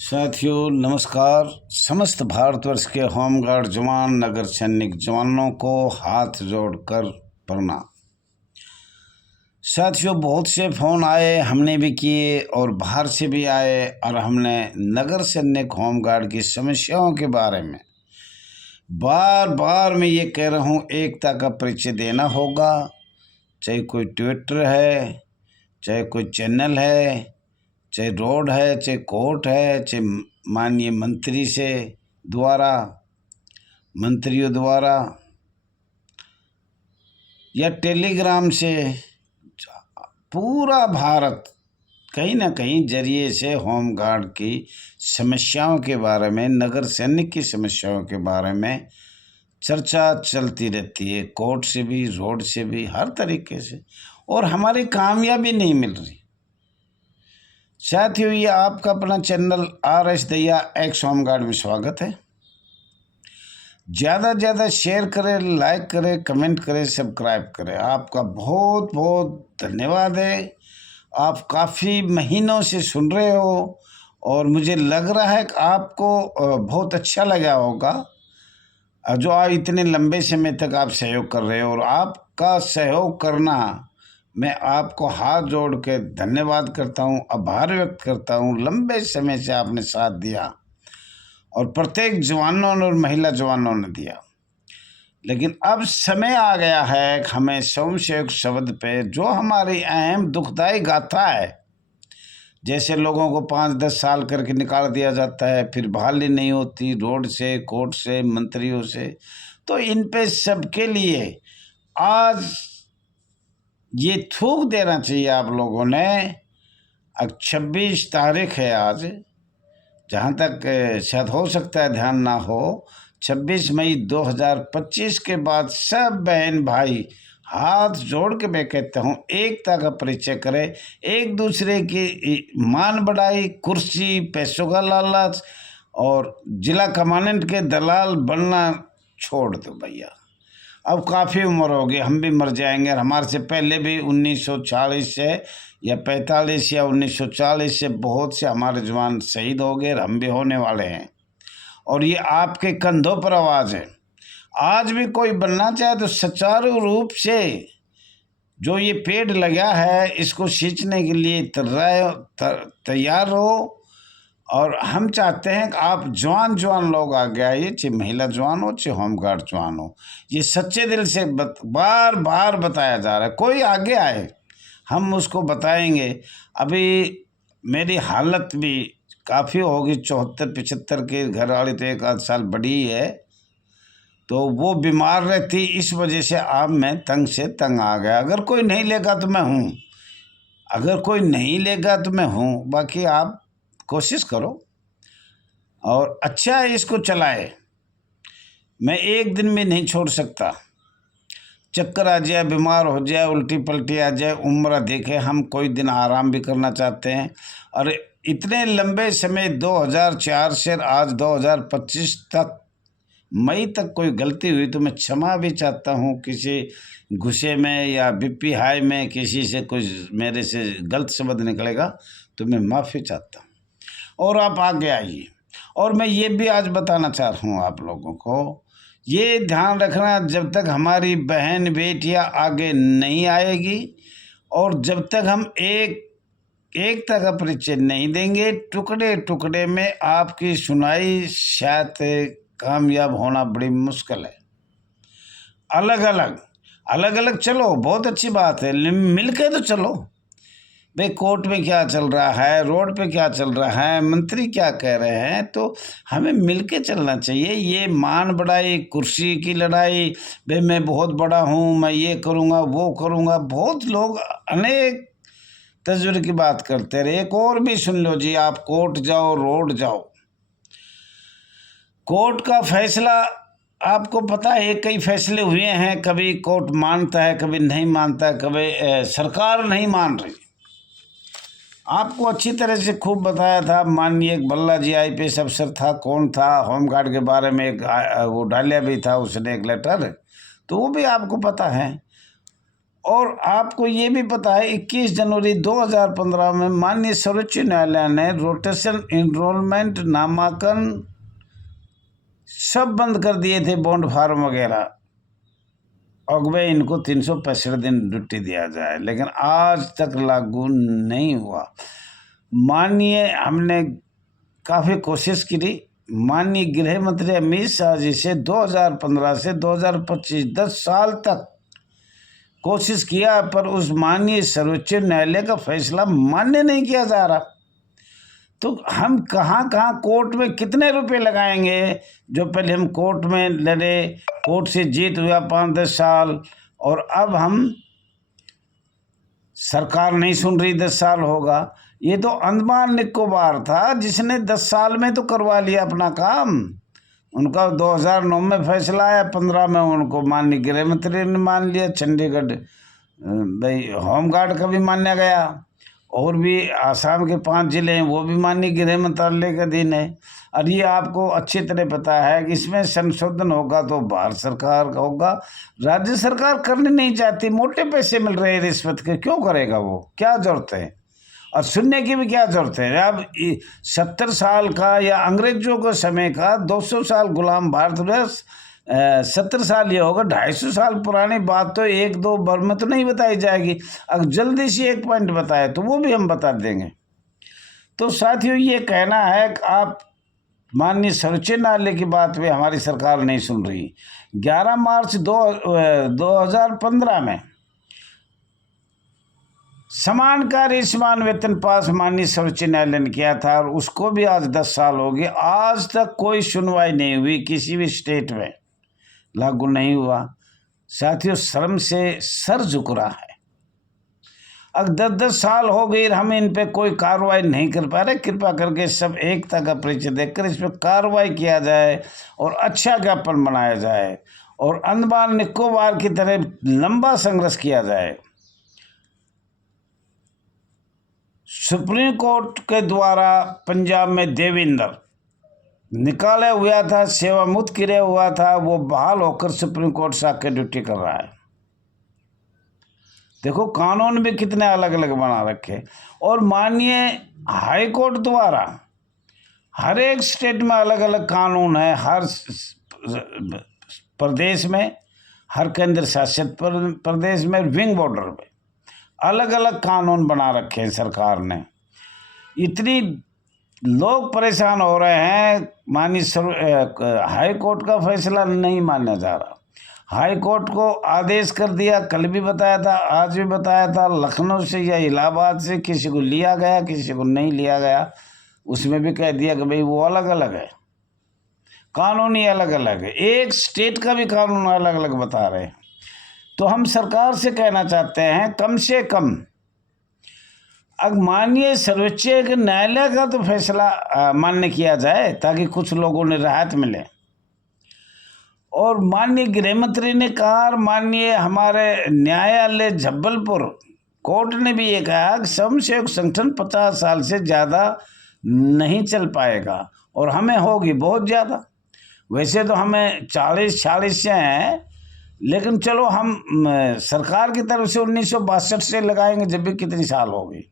साथियों नमस्कार। समस्त भारतवर्ष के होमगार्ड जवान नगर सैनिक जवानों को हाथ जोड़कर प्रणाम। साथियों बहुत से फ़ोन आए, हमने भी किए और बाहर से भी आए, और हमने नगर सैनिक होमगार्ड की समस्याओं के बारे में बार बार मैं ये कह रहा हूँ, एकता का परिचय देना होगा। चाहे कोई ट्विटर है, चाहे कोई चैनल है, चाहे रोड है, चाहे कोर्ट है, चाहे माननीय मंत्रियों द्वारा या टेलीग्राम से, पूरा भारत कहीं ना कहीं जरिए से होमगार्ड की समस्याओं के बारे में, नगर सैनिक की समस्याओं के बारे में चर्चा चलती रहती है। कोर्ट से भी, रोड से भी, हर तरीके से, और हमारी कामयाबी नहीं मिल रही। साथियों ये आपका अपना channel RS Dahiya x home guard में स्वागत है। ज़्यादा से ज़्यादा शेयर करें, लाइक करें, कमेंट करें, सब्सक्राइब करें। आपका बहुत बहुत धन्यवाद है। आप काफ़ी महीनों से सुन रहे हो और मुझे लग रहा है कि आपको बहुत अच्छा लगा होगा, जो आप इतने लंबे समय तक आप सहयोग कर रहे हो। और आपका सहयोग करना, मैं आपको हाथ जोड़ के धन्यवाद करता हूँ, आभार व्यक्त करता हूँ। लंबे समय से आपने साथ दिया और प्रत्येक जवानों ने और महिला जवानों ने दिया। लेकिन अब समय आ गया है कि हमें स्वयंसेवक शब्द पे, जो हमारी अहम दुखदाई गाथा है, जैसे लोगों को 5-10 साल करके निकाल दिया जाता है, फिर बहाली नहीं होती रोड से, कोर्ट से, मंत्रियों से, तो इन पे सबके लिए आज ये थूक देना चाहिए आप लोगों ने। अब 26 तारीख है आज, जहाँ तक शायद हो सकता है ध्यान ना हो, 26 मई 2025 के बाद सब बहन भाई हाथ जोड़ के मैं कहता हूँ, एकता का परिचय करें। एक दूसरे की मान बढ़ाई, कुर्सी, पैसों का लालच और जिला कमांडेंट के दलाल बनना छोड़ दो भैया। अब काफ़ी उम्र हो गई, हम भी मर जाएंगे। और हमारे से पहले भी 1940 से या 45 या 1940 से बहुत से हमारे जवान शहीद हो गए, हम भी होने वाले हैं। और ये आपके कंधों पर आवाज़ है। आज भी कोई बनना चाहे तो सुचारू रूप से जो ये पेड़ लगा है, इसको सींचने के लिए तैयार हो। और हम चाहते हैं कि आप जवान लोग आगे आइए, चाहे महिला जवान हो, चाहे होमगार्ड जवान हो। ये सच्चे दिल से बार बार बताया जा रहा है, कोई आगे आए, हम उसको बताएंगे। अभी मेरी हालत भी काफ़ी होगी, 74-75 के, घर वाली तो 1 आध साल बड़ी है, तो वो बीमार रहती, इस वजह से अब मैं तंग से तंग आ गया। अगर कोई नहीं लेगा तो मैं हूँ, अगर कोई नहीं लेगा तो मैं हूँ। बाकी आप कोशिश करो और अच्छा इसको चलाए। मैं एक दिन में नहीं छोड़ सकता, चक्कर आ जाए, बीमार हो जाए, उल्टी पलटी आ जाए, उम्र देखे, हम कोई दिन आराम भी करना चाहते हैं। और इतने लंबे समय 2004 से आज 2025 तक, मई तक कोई गलती हुई तो मैं क्षमा भी चाहता हूँ। किसी गुस्से में या BP हाई में किसी से कुछ मेरे से गलत शब्द निकलेगा तो मैं माफ़ी चाहता हूँ। और आप आगे आइए। और मैं ये भी आज बताना चाह रहा हूँ आप लोगों को, ये ध्यान रखना, जब तक हमारी बहन बेटियाँ आगे नहीं आएगी और जब तक हम एकता का परिचय नहीं देंगे, टुकड़े टुकड़े में आपकी सुनाई शायद कामयाब होना बड़ी मुश्किल है। अलग अलग चलो, बहुत अच्छी बात है, मिल के तो चलो भाई। कोर्ट में क्या चल रहा है, रोड पे क्या चल रहा है, मंत्री क्या कह रहे हैं, तो हमें मिलके चलना चाहिए। ये मान बढ़ाई, कुर्सी की लड़ाई, भाई मैं बहुत बड़ा हूँ, मैं ये करूँगा, वो करूँगा, बहुत लोग अनेक तजुर्बे की बात करते रहे। एक और भी सुन लो जी, आप कोर्ट जाओ, रोड जाओ, कोर्ट का फैसला आपको पता है, कई फैसले हुए हैं, कभी कोर्ट मानता है, कभी नहीं मानता, कभी सरकार नहीं मान रही। आपको अच्छी तरह से खूब बताया था, माननीय एक भल्ला जी IPS अफसर था, कौन था, होमगार्ड के बारे में एक वो डालिया भी था उसने एक लेटर, तो वो भी आपको पता है। और आपको ये भी पता है 21 जनवरी 2015 में माननीय सर्वोच्च न्यायालय ने रोटेशन इनरोलमेंट नामांकन सब बंद कर दिए थे, बॉन्ड फार्म वगैरह। अगवे इनको 365 दिन ड्यूटी दिया जाए, लेकिन आज तक लागू नहीं हुआ। माननीय हमने काफ़ी कोशिश की, माननीय गृह मंत्री अमित शाह जी से 2015 से 2025 10 साल तक कोशिश किया, पर उस माननीय सर्वोच्च न्यायालय का फैसला मान्य नहीं किया जा रहा। तो हम कहाँ कहाँ कोर्ट में कितने रुपए लगाएंगे? जो पहले हम कोर्ट में लड़े, कोर्ट से जीत हुआ 5-10 साल, और अब हम सरकार नहीं सुन रही, 10 साल होगा। ये तो अंडमान निकोबार था जिसने 10 साल में तो करवा लिया अपना काम। उनका 2009 में फैसला आया, 15 में उनको माननीय गृह मंत्री ने मान लिया। चंडीगढ़ भाई होमगार्ड का भी मान्या गया, और भी आसाम के 5 जिले हैं वो भी माननीय गृह मंत्रालय के अधीन है। और ये आपको अच्छी तरह पता है कि इसमें संशोधन होगा तो भारत सरकार का होगा। राज्य सरकार करनी नहीं चाहती, मोटे पैसे मिल रहे हैं रिश्वत के, क्यों करेगा वो? क्या जरूरत है? और सुनने की भी क्या जरूरत है? अब 70 साल का या अंग्रेजों के समय का 200 साल गुलाम भारतवर्ष, 70 साल ये होगा, 250 साल पुरानी बात तो 1-2 बार में तो नहीं बताई जाएगी। अगर जल्दी से एक पॉइंट बताए तो वो भी हम बता देंगे। तो साथियों, ये कहना है कि आप माननीय सर्वोच्च न्यायालय की बात भी हमारी सरकार नहीं सुन रही। 11 मार्च 2015 में समान कार्य समान वेतन पास माननीय सर्वोच्च न्यायालय ने किया था, और उसको भी आज 10 साल हो गए, आज तक कोई सुनवाई नहीं हुई, किसी भी स्टेट में लागू नहीं हुआ। साथियों, शर्म से सर झुक रहा है। अब 10-10 साल हो गए, हम इन पे कोई कार्रवाई नहीं कर पा रहे। कृपा करके सब एकता का परिचय देकर इस पर कार्रवाई किया जाए और अच्छा ज्ञापन बनाया जाए, और अंडमान निकोबार की तरह लंबा संघर्ष किया जाए। सुप्रीम कोर्ट के द्वारा पंजाब में देविंदर निकाला हुआ था, सेवा मुक्त किया हुआ था, वो बहाल होकर सुप्रीम कोर्ट से आकर ड्यूटी कर रहा है। देखो, कानून भी कितने अलग अलग बना रखे। और माननीय हाई कोर्ट द्वारा हर एक स्टेट में अलग अलग कानून है, हर प्रदेश में, हर केंद्र शासित प्रदेश में, विंग बॉर्डर में अलग अलग कानून बना रखे हैं सरकार ने। इतनी लोग परेशान हो रहे हैं, माननीय हाई कोर्ट का फैसला नहीं माना जा रहा। हाई कोर्ट को आदेश कर दिया, कल भी बताया था, आज भी बताया था, लखनऊ से या इलाहाबाद से किसी को लिया गया, किसी को नहीं लिया गया। उसमें भी कह दिया कि भाई वो अलग अलग है, कानून ही अलग अलग है, एक स्टेट का भी कानून अलग अलग बता रहे हैं। तो हम सरकार से कहना चाहते हैं, कम से कम अब माननीय सर्वोच्च न्यायालय का तो फैसला मान्य किया जाए, ताकि कुछ लोगों ने राहत मिले। और माननीय गृह मंत्री ने कहा, माननीय हमारे न्यायालय जबलपुर कोर्ट ने भी ये कहा कि स्वयंसेवक संगठन 50 साल से ज़्यादा नहीं चल पाएगा, और हमें होगी बहुत ज़्यादा। वैसे तो हमें 40-46 से हैं, लेकिन चलो हम सरकार की तरफ से 1962 से लगाएंगे, जब भी कितनी साल हो गई।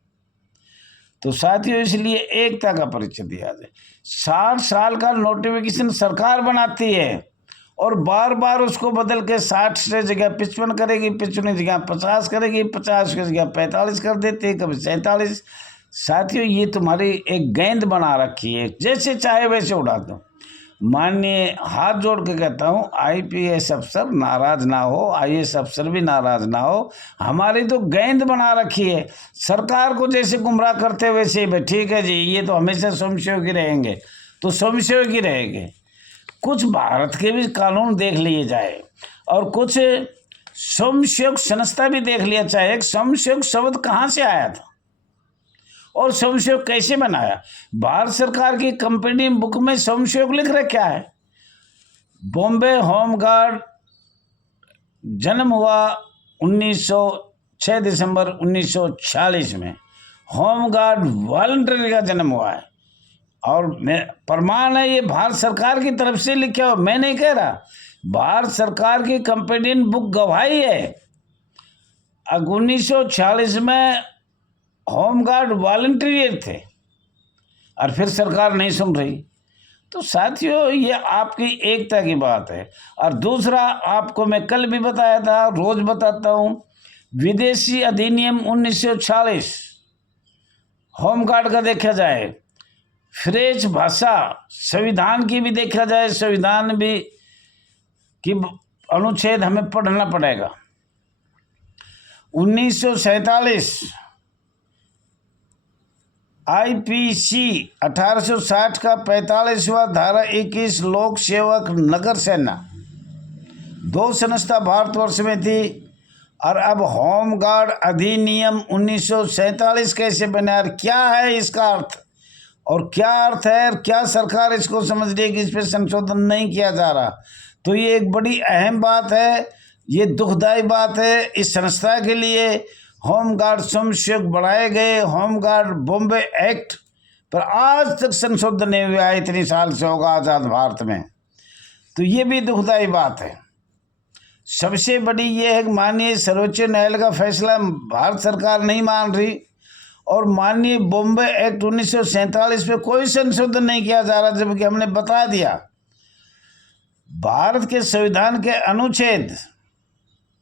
तो साथियों, इसलिए एकता का परिचय दिया जाए। 60 साल का नोटिफिकेशन सरकार बनाती है, और बार बार उसको बदल के 60 से जगह 55 करेगी, 55 की जगह 50 करेगी, 50 की जगह 45 कर देती है, कभी 47। साथियों, ये तुम्हारी एक गेंद बना रखी है, जैसे चाहे वैसे उड़ा दो। माननीय हाथ जोड़ के कहता हूँ, IPS अफसर नाराज ना हो, IAS अफसर भी नाराज ना हो, हमारी तो गेंद बना रखी है। सरकार को जैसे गुमराह करते वैसे ही, ठीक है जी, ये तो हमेशा स्वयंसेवक रहेंगे, तो स्वयंसेवक ही रहेंगे। कुछ भारत के भी कानून देख लिए जाए, और कुछ स्वयंसेवक संस्था भी देख लिया जाए। एक स्वयंसेवक शब्द कहाँ से आया था और स्वयंसेवक कैसे बनाया? भारत सरकार की कंपनी बुक में स्वयंसेवक लिख रखा है। बॉम्बे होमगार्ड जन्म हुआ 6 दिसंबर 1946 में। होमगार्ड वॉलंटरी का जन्म हुआ है, और प्रमाण है ये भारत सरकार की तरफ से लिखा हुआ, मैं नहीं कह रहा, भारत सरकार की कंपेनियन बुक गवाही है। 1946 में होमगार्ड वॉलंटियर थे और फिर सरकार नहीं सुन रही। तो साथियों, ये आपकी एकता की बात है। और दूसरा, आपको मैं कल भी बताया था, रोज बताता हूँ, विदेशी अधिनियम 1946 होमगार्ड का देखा जाए, फ्रेंच भाषा संविधान की भी देखा जाए, संविधान भी की अनुच्छेद हमें पढ़ना पड़ेगा। 1947 IPC 1860 का 45वां धारा 21 लोक सेवक नगर सेना 2 संस्था भारतवर्ष में थी। और अब होमगार्ड अधिनियम 1947 कैसे बना और क्या है इसका अर्थ, और क्या अर्थ है, और क्या सरकार इसको समझ रही है कि इस पर संशोधन नहीं किया जा रहा। तो ये एक बड़ी अहम बात है, ये दुखदायी बात है इस संस्था के लिए। होमगार्ड स्वयंसेवक बढ़ाए गए, होमगार्ड बॉम्बे एक्ट पर आज तक संशोधन नहीं हुआ है, इतनी साल से होगा आज़ाद भारत में। तो ये भी दुखदायी बात है। सबसे बड़ी ये है कि माननीय सर्वोच्च न्यायालय का फैसला भारत सरकार नहीं मान रही, और माननीय बॉम्बे एक्ट 1947 पे कोई संशोधन नहीं किया जा रहा, जबकि हमने बता दिया भारत के संविधान के अनुच्छेद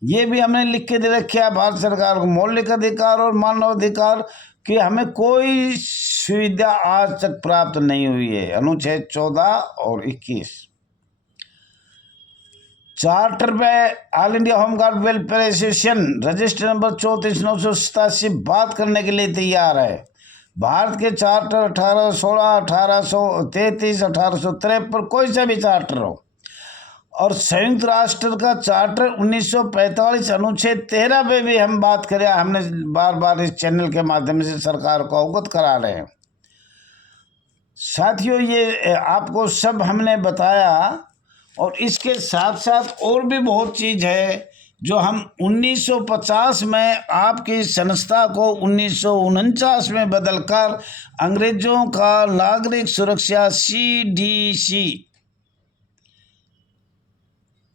ये भी हमने लिख के दे रखे है भारत सरकार को, मौलिक अधिकार और मानव अधिकार कि हमें कोई सुविधा आज तक प्राप्त नहीं हुई है। अनुच्छेद 14 और 21 चार्टर में all India home guard welfare association register number 34,987 बात करने के लिए तैयार है। भारत के चार्टर 1816, 1833, 1853 पर कोई सा भी चार्टर हो, और संयुक्त राष्ट्र का चार्टर 1945 अनुच्छेद 13 पे भी हम बात करें, हमने बार बार इस चैनल के माध्यम से सरकार को अवगत करा रहे हैं। साथियों, ये आपको सब हमने बताया, और इसके साथ साथ और भी बहुत चीज़ है जो हम 1950 में आपकी संस्था को 1949 में बदलकर अंग्रेजों का नागरिक सुरक्षा CDC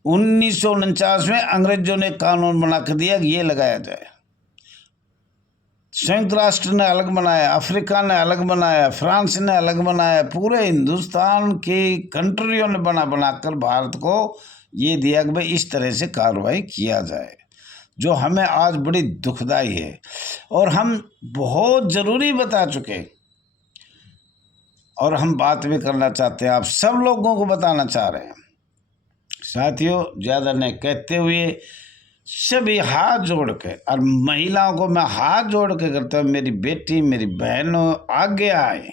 1949 में अंग्रेजों ने कानून बना कर दिया कि ये लगाया जाए। संयुक्त राष्ट्र ने अलग बनाया, अफ्रीका ने अलग बनाया, फ्रांस ने अलग बनाया, पूरे हिंदुस्तान की कंट्रियों ने बनाकर भारत को ये दिया कि भाई इस तरह से कार्रवाई किया जाए, जो हमें आज बड़ी दुखदाई है और हम बहुत ज़रूरी बता चुके, और हम बात भी करना चाहते हैं, आप सब लोगों को बताना चाह रहे हैं। साथियों, ज़्यादा नहीं कहते हुए सभी हाथ जोड़ के, और महिलाओं को मैं हाथ जोड़ के करता हूँ, मेरी बेटी, मेरी बहनों, आगे आए।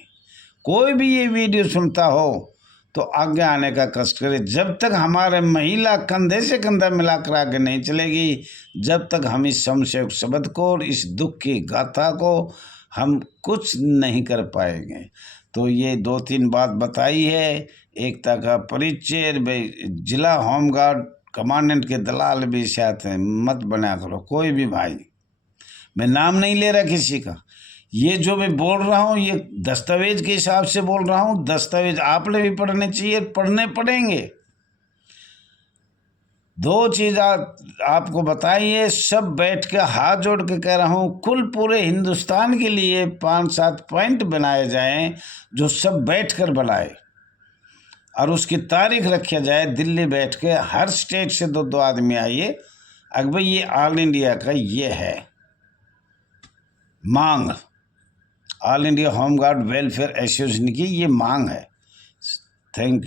कोई भी ये वीडियो सुनता हो तो आगे आने का कष्ट करे। जब तक हमारे महिला कंधे से कंधा मिलाकर आगे नहीं चलेगी, जब तक हम इस स्वयंसेवक शब्द को और इस दुख की गाथा को हम कुछ नहीं कर पाएंगे। तो ये 2-3 बात बताई है, एकता का परिचय। जिला होमगार्ड कमांडेंट के दलाल भी साथ हैं, मत बना करो कोई भी भाई, मैं नाम नहीं ले रहा किसी का। ये जो मैं बोल रहा हूँ ये दस्तावेज के हिसाब से बोल रहा हूँ, दस्तावेज आपने भी पढ़ने चाहिए, पढ़ने पड़ेंगे। 2 चीज़ आपको बताइए, सब बैठ के हाथ जोड़ के कह रहा हूँ, कुल पूरे हिंदुस्तान के लिए 5-7 पॉइंट बनाए जाएं, जो सब बैठ कर बनाए, और उसकी तारीख रखा जाए। दिल्ली बैठ के हर स्टेट से 2-2 आदमी आइए, अगर भाई ये ऑल इंडिया का ये है मांग, all India home guard welfare association की ये मांग है। Thank you.